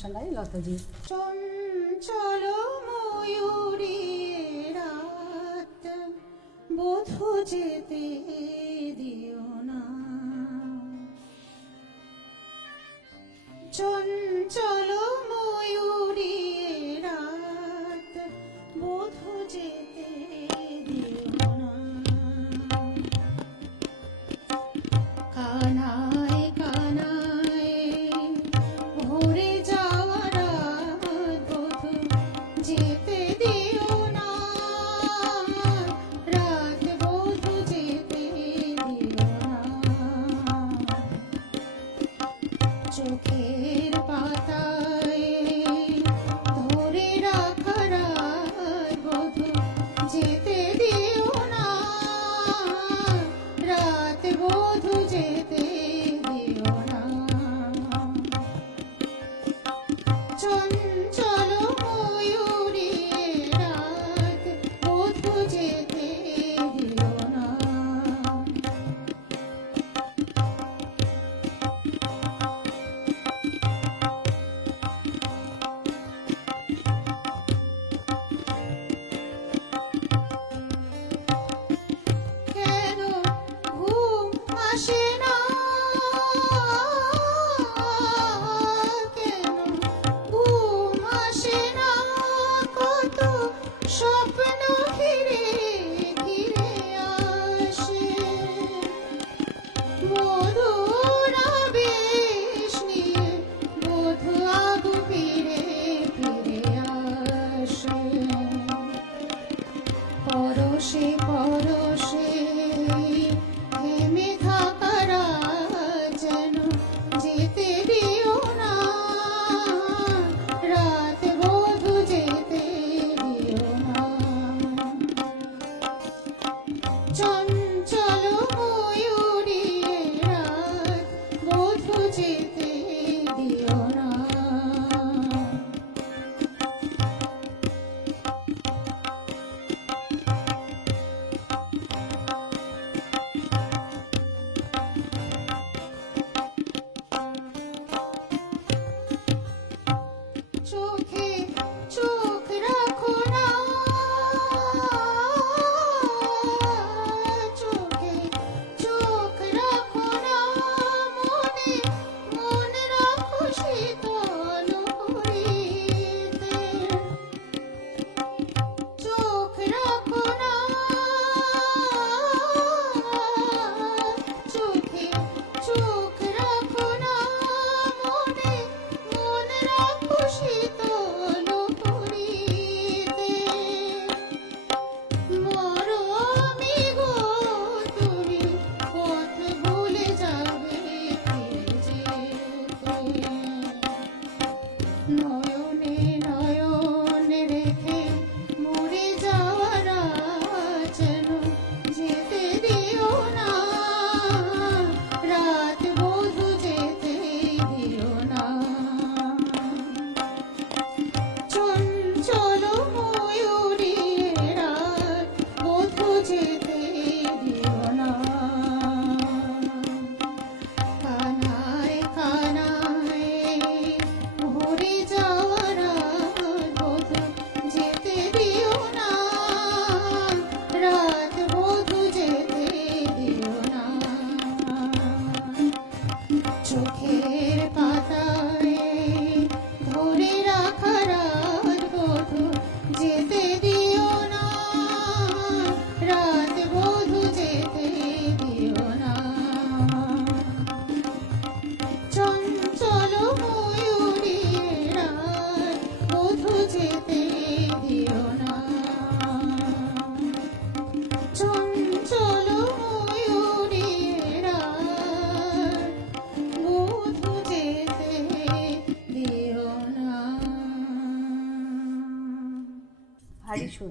শোনাই লতাজি। চঞ্চল ময়ূরী রাত বধূ যেতে দিও না, চঞ্চল ময়ূরী রাত বধূ যেতে দিও না। কানায় কানায় ভরে যাওয়া রাত বধূ যেতে দিও না, রাত বধূ যেতে দিও না। চোখের পাতায় ধরে রাখা রাত বধূ যেতে দিও না, রাত বধূ যেতে দিও না। চঞ্চল ময়ূরী রাত বধূ যেতে দিও না। কেন ঘুম আসে না, কেন ঘুম আসে না, কত স্বপ্ন ঘিরে ঘিরে আসে। মধুর আবেশ নিয়ে বধূ আগু ফিরে ফিরে আসে। পরশে পরশে থেমে থাকা রাত যেন যেতে দিও না, রাত বধূ যেতে দিও না। চঞ্চল ময়ূরী রাত বধূ যেতে দিও না। চোখে চোখ রাখো না, চোখে চোখ রাখো না, মনে মন রাখো শীতল করিতে। চোখ রাখো না, চোখে চোখ রাখো না, মনে মন রাখো শীতল করিতে। মরমী গো তুমি পথ ভুলে যাবে ফিরে যেতে। নয়নে নয়নে রেখে মরে যাওয়া রাত যেন যেতে দিও না, রাত বধূ যেতে দিও না। চঞ্চল ময়ূরী রাত বধূ যেতে দিও না। কানায় কানায় ভরে যাওয়া রাত বধূ যেতে দিও না, রাত বধূ যেতে দিও না। চোখের পাতায় ধরে রাখা রাত বধূ যেতে দিও না, রাত বধূ যেতে দিও না। চঞ্চল ময়ূরী রাত বধূ যেতে দিও না। চঞ্চল ময়ূরী রাত বধূ যেতে দিও না। ভারী সুন্দর।